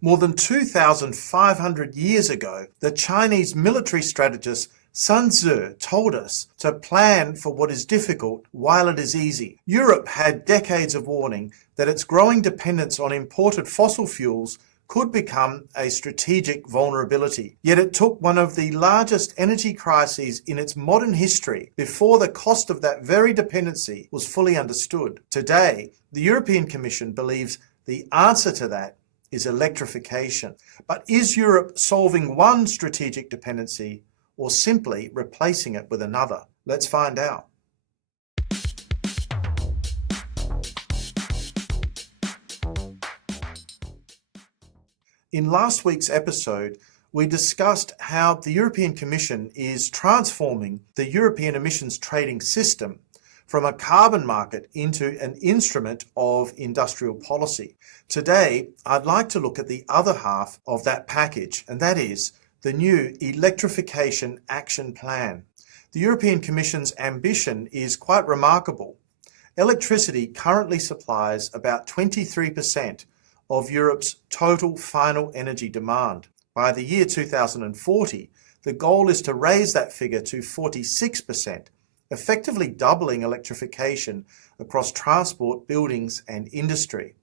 More than 2,500 years ago, the Chinese military strategist Sun Tzu told us to plan for what is difficult while it is easy. Europe had decades of warning that its growing dependence on imported fossil fuels could become a strategic vulnerability. Yet it took one of the largest energy crises in its modern history before the cost of that very dependency was fully understood. Today, the European Commission believes the answer to that is electrification. But is Europe solving one strategic dependency or simply replacing it with another? Let's find out. In last week's episode, we discussed how the European Commission is transforming the European emissions trading system from a carbon market into an instrument of industrial policy. Today, I'd like to look at the other half of that package, and that is the new Electrification Action Plan. The European Commission's ambition is quite remarkable. Electricity currently supplies about 23% of Europe's total final energy demand. By the year 2040, the goal is to raise that figure to 46%, effectively doubling electrification across transport, buildings, and industry.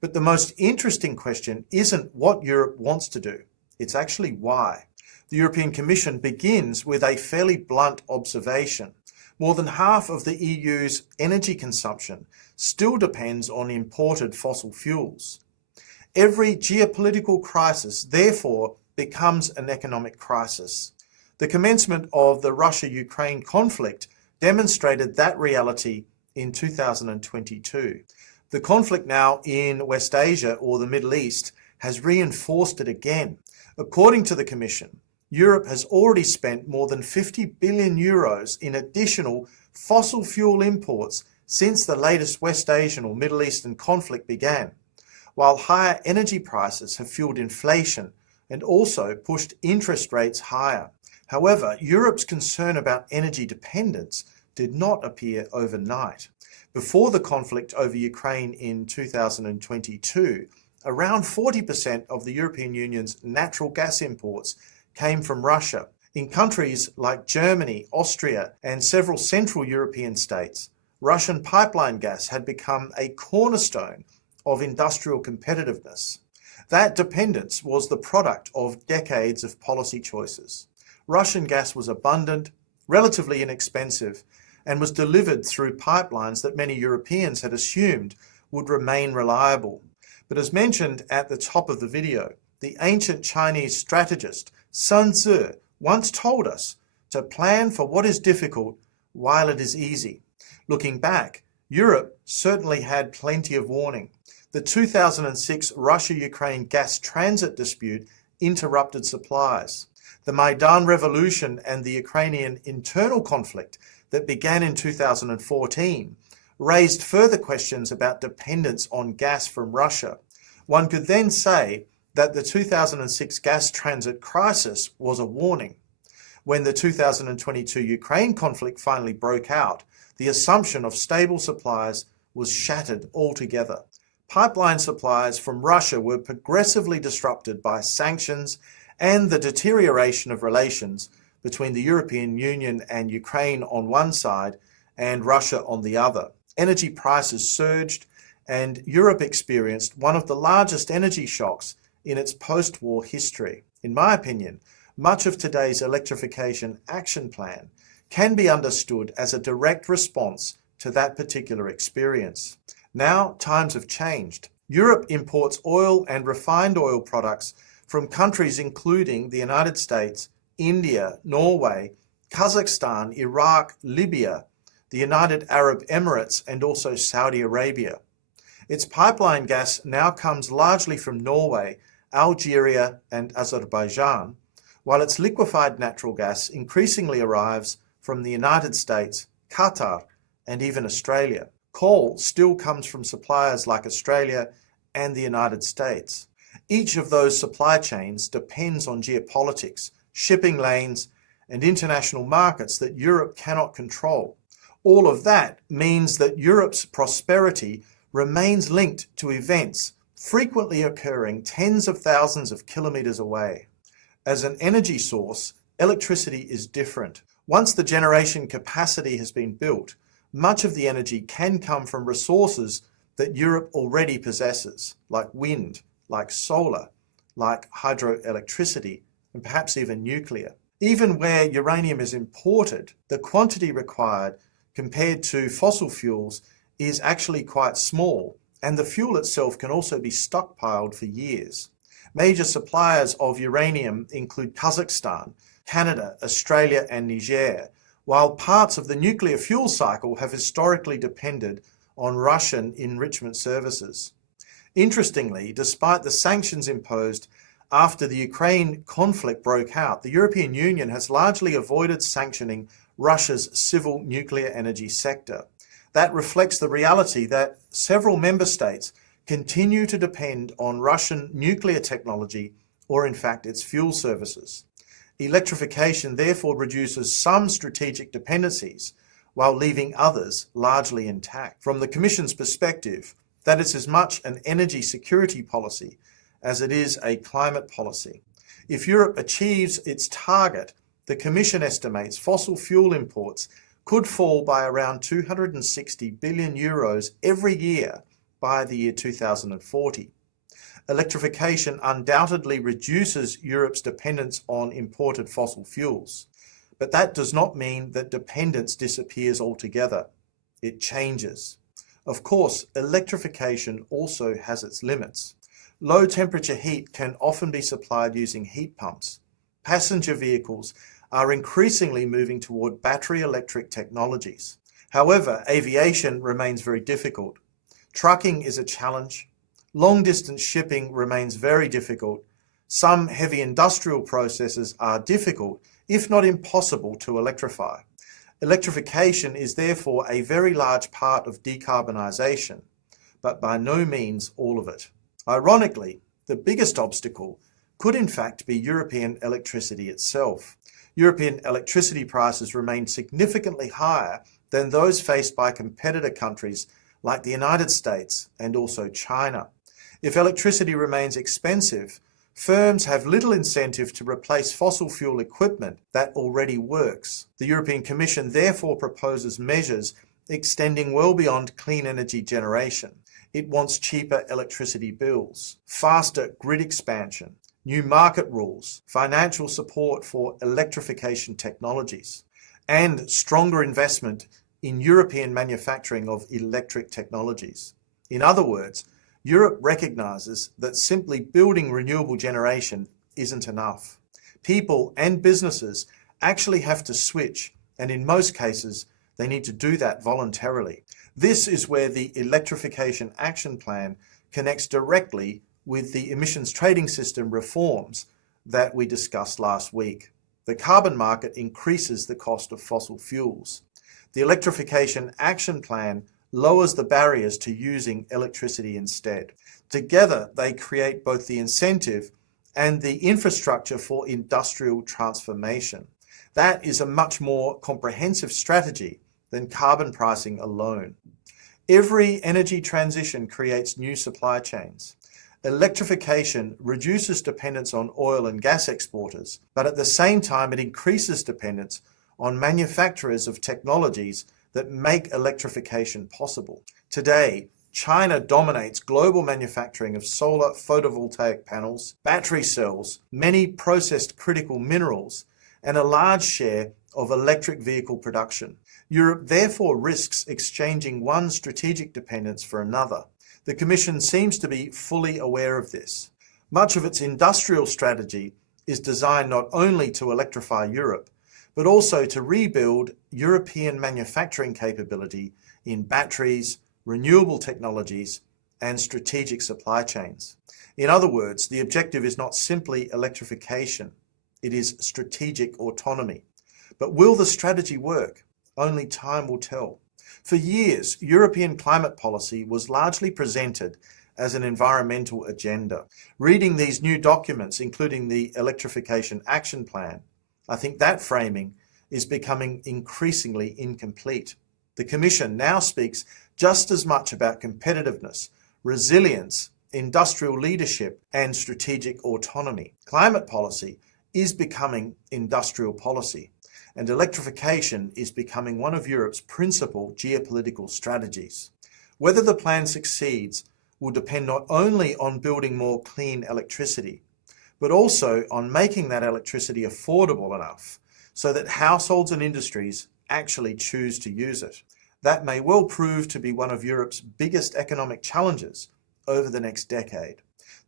But the most interesting question isn't what Europe wants to do, it's actually why. The European Commission begins with a fairly blunt observation. More than half of the EU's energy consumption still depends on imported fossil fuels. Every geopolitical crisis, therefore, becomes an economic crisis. The commencement of the Russia-Ukraine conflict demonstrated that reality in 2022. The conflict now in West Asia or the Middle East has reinforced it again. According to the Commission, Europe has already spent more than 50 billion euros in additional fossil fuel imports since the latest West Asian or Middle Eastern conflict began, while higher energy prices have fueled inflation and also pushed interest rates higher. However, Europe's concern about energy dependence did not appear overnight. Before the conflict over Ukraine in 2022, around 40% of the European Union's natural gas imports came from Russia. In countries like Germany, Austria, and several Central European states, Russian pipeline gas had become a cornerstone of industrial competitiveness. That dependence was the product of decades of policy choices. Russian gas was abundant, relatively inexpensive, and was delivered through pipelines that many Europeans had assumed would remain reliable. But as mentioned at the top of the video, the ancient Chinese strategist Sun Tzu once told us to plan for what is difficult while it is easy. Looking back, Europe certainly had plenty of warning. The 2006 Russia-Ukraine gas transit dispute interrupted supplies. The Maidan Revolution and the Ukrainian internal conflict that began in 2014 raised further questions about dependence on gas from Russia. One could then say that the 2006 gas transit crisis was a warning. When the 2022 Ukraine conflict finally broke out, the assumption of stable supplies was shattered altogether. Pipeline supplies from Russia were progressively disrupted by sanctions and the deterioration of relations between the European Union and Ukraine on one side and Russia on the other. Energy prices surged and Europe experienced one of the largest energy shocks in its post-war history. In my opinion, much of today's Electrification Action Plan can be understood as a direct response to that particular experience. Now, times have changed. Europe imports oil and refined oil products from countries including the United States, India, Norway, Kazakhstan, Iraq, Libya, the United Arab Emirates, and also Saudi Arabia. Its pipeline gas now comes largely from Norway, Algeria, and Azerbaijan, while its liquefied natural gas increasingly arrives from the United States, Qatar, and even Australia. Coal still comes from suppliers like Australia and the United States. Each of those supply chains depends on geopolitics, shipping lanes, and international markets that Europe cannot control. All of that means that Europe's prosperity remains linked to events frequently occurring tens of thousands of kilometers away. As an energy source, electricity is different. Once the generation capacity has been built, much of the energy can come from resources that Europe already possesses, like wind, like solar, like hydroelectricity, and perhaps even nuclear. Even where uranium is imported, the quantity required compared to fossil fuels is actually quite small, and the fuel itself can also be stockpiled for years. Major suppliers of uranium include Kazakhstan, Canada, Australia, and Niger, while parts of the nuclear fuel cycle have historically depended on Russian enrichment services. Interestingly, despite the sanctions imposed after the Ukraine conflict broke out, the European Union has largely avoided sanctioning Russia's civil nuclear energy sector. That reflects the reality that several member states continue to depend on Russian nuclear technology, or in fact its fuel services. Electrification therefore reduces some strategic dependencies while leaving others largely intact. From the Commission's perspective, that is as much an energy security policy as it is a climate policy. If Europe achieves its target, the Commission estimates fossil fuel imports could fall by around 260 billion euros every year by the year 2040. Electrification undoubtedly reduces Europe's dependence on imported fossil fuels, but that does not mean that dependence disappears altogether. It changes. Of course, electrification also has its limits. Low temperature heat can often be supplied using heat pumps. Passenger vehicles are increasingly moving toward battery electric technologies. However, aviation remains very difficult. Trucking is a challenge. Long-distance shipping remains very difficult. Some heavy industrial processes are difficult, if not impossible, to electrify. Electrification is therefore a very large part of decarbonisation, but by no means all of it. Ironically, the biggest obstacle could in fact be European electricity itself. European electricity prices remain significantly higher than those faced by competitor countries like the United States and also China. If electricity remains expensive, firms have little incentive to replace fossil fuel equipment that already works. The European Commission therefore proposes measures extending well beyond clean energy generation. It wants cheaper electricity bills, faster grid expansion, new market rules, financial support for electrification technologies, and stronger investment in European manufacturing of electric technologies. In other words, Europe recognises that simply building renewable generation isn't enough. People and businesses actually have to switch, and in most cases, they need to do that voluntarily. This is where the Electrification Action Plan connects directly with the emissions trading system reforms that we discussed last week. The carbon market increases the cost of fossil fuels. The Electrification Action Plan lowers the barriers to using electricity instead. Together, they create both the incentive and the infrastructure for industrial transformation. That is a much more comprehensive strategy than carbon pricing alone. Every energy transition creates new supply chains. Electrification reduces dependence on oil and gas exporters, but at the same time it increases dependence on manufacturers of technologies that make electrification possible. Today, China dominates global manufacturing of solar photovoltaic panels, battery cells, many processed critical minerals, and a large share of electric vehicle production. Europe therefore risks exchanging one strategic dependence for another. The Commission seems to be fully aware of this. Much of its industrial strategy is designed not only to electrify Europe, but also to rebuild European manufacturing capability in batteries, renewable technologies, and strategic supply chains. In other words, the objective is not simply electrification, it is strategic autonomy. But will the strategy work? Only time will tell. For years, European climate policy was largely presented as an environmental agenda. Reading these new documents, including the Electrification Action Plan, I think that framing is becoming increasingly incomplete. The Commission now speaks just as much about competitiveness, resilience, industrial leadership, and strategic autonomy. Climate policy is becoming industrial policy, and electrification is becoming one of Europe's principal geopolitical strategies. Whether the plan succeeds will depend not only on building more clean electricity, but also on making that electricity affordable enough so that households and industries actually choose to use it. That may well prove to be one of Europe's biggest economic challenges over the next decade.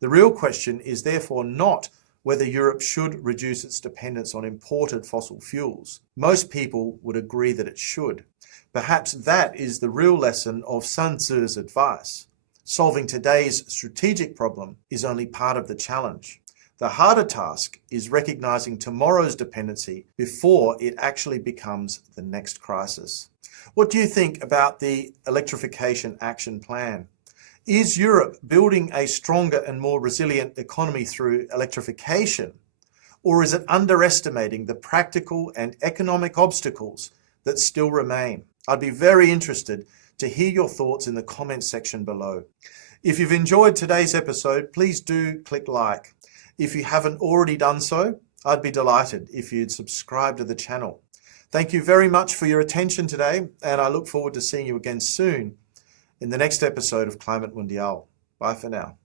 The real question is therefore not whether Europe should reduce its dependence on imported fossil fuels. Most people would agree that it should. Perhaps that is the real lesson of Sun Tzu's advice. Solving today's strategic problem is only part of the challenge. The harder task is recognizing tomorrow's dependency before it actually becomes the next crisis. What do you think about the Electrification Action Plan? Is Europe building a stronger and more resilient economy through electrification? Or is it underestimating the practical and economic obstacles that still remain? I'd be very interested to hear your thoughts in the comments section below. If you've enjoyed today's episode, please do click like. If you haven't already done so, I'd be delighted if you'd subscribe to the channel. Thank you very much for your attention today, and I look forward to seeing you again soon in the next episode of Climate Mundial. Bye for now.